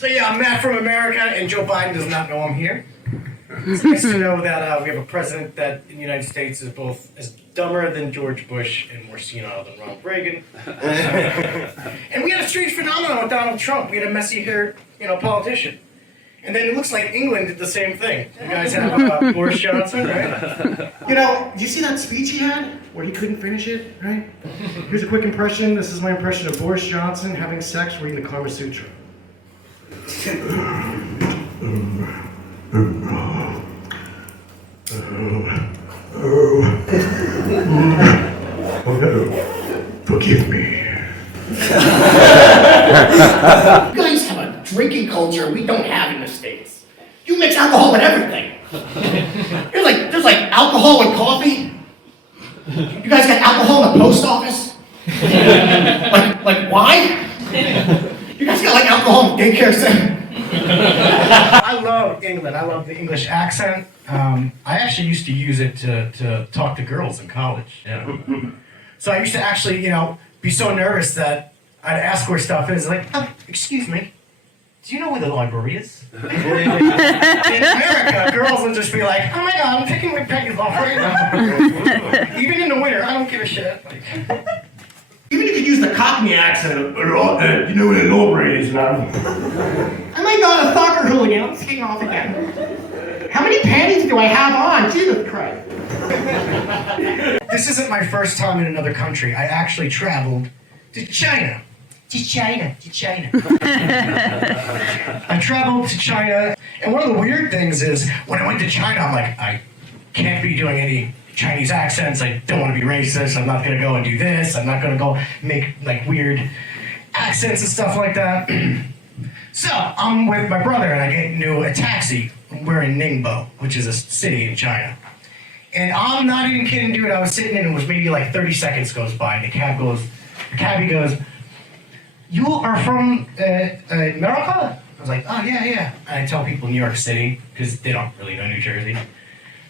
So yeah, I'm Matt from America, and Joe Biden does not know I'm here. It's nice to know that we have a president that in the United States is both as dumber than George Bush and more senile than Ronald Reagan. And we had a strange phenomenon with Donald Trump. We had a messy-haired, politician. And then it looks like England did the same thing. You guys have Boris Johnson, right? Do you see that speech he had where he couldn't finish it, right? Here's a quick impression. This is my impression of Boris Johnson having sex reading the Kama Sutra. Forgive me. You guys have a drinking culture we don't have in the States. You mix alcohol with everything. There's like alcohol and coffee. You guys got alcohol in the post office? like why? You guys got like alcohol in the daycare center? I love England. I love the English accent. I actually used to use it to talk to girls in college. Yeah. So I used to actually, be so nervous that I'd ask where stuff is. Like, excuse me, do you know where the library is? In America, girls would just be like, oh my God, I'm taking my panties off right now. Even in the winter, I don't give a shit. Even if you use the Cockney accent, you know where the library is now. Oh my God, a soccer hooligan, I'm taking off again. How many panties do I have on? Jesus Christ. This isn't my first time in another country. I actually traveled to China. To China. I traveled to China, and one of the weird things is, when I went to China, I'm like, I can't be doing any Chinese accents, I don't want to be racist, I'm not going to go and do this, I'm not going to go make like weird accents and stuff like that. So, I'm with my brother and I get into a taxi. We're in Ningbo, which is a city in China. And I'm not even kidding, dude, I was sitting in, it was maybe like 30 seconds goes by, and the cabbie goes, you are from America? I was like, oh yeah. And I tell people New York City, because they don't really know New Jersey.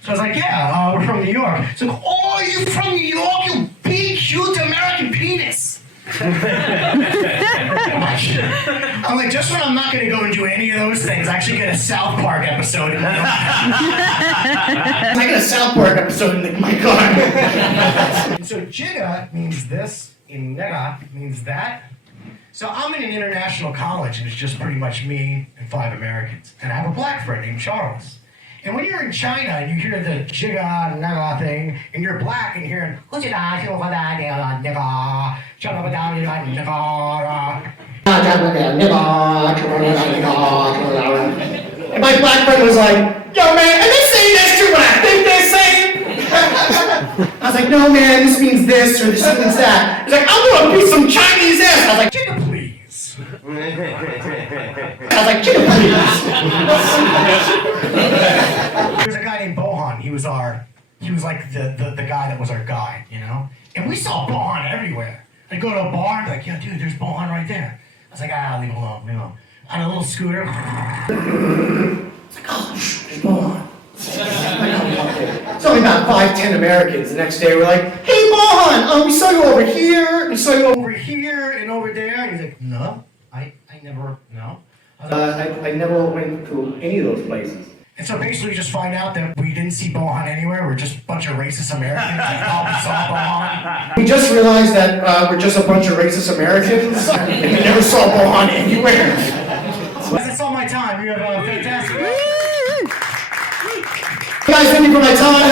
So I was like, yeah, we're from New York. So, oh, you from New York, you big, huge American penis. I'm like, just when I'm not going to go and do any of those things, I actually get a South Park episode. I get a South Park episode in my car. So jigga means this, and nega means that. So I'm in an international college, and it's just pretty much me and 5 Americans. And I have a black friend named Charles. And when you're in China and you hear the jigga naga thing, and you're black and you're hearing and my black friend was like, yo man, are they saying this true what I think they're saying? I was like, no man, this means this or this means that. He's like, I'm gonna beat some Chinese ass. I was like, jigga please. I was like, jigga please. There's a guy named Bohan. He was like the guy that was our guide, And we saw Bohan everywhere. I'd go to a bar and be like, yo, dude, there's Bohan right there. I was like, leave him alone, On a little scooter. It's like, oh, there's Bohan. It's only about 5-10 Americans. The next day we're like, hey, Bohan, we saw you over here. We saw you over here and over there. And he's like, no, I never, no. I never went to any of those places. And so basically you just find out that we didn't see Bohan anywhere. We're just a bunch of racist Americans that thought we saw Bohan. We just realized that we're just a bunch of racist Americans. And we never saw Bohan anywhere. That's all my time. You have a fantastic... You guys, thank you for my time.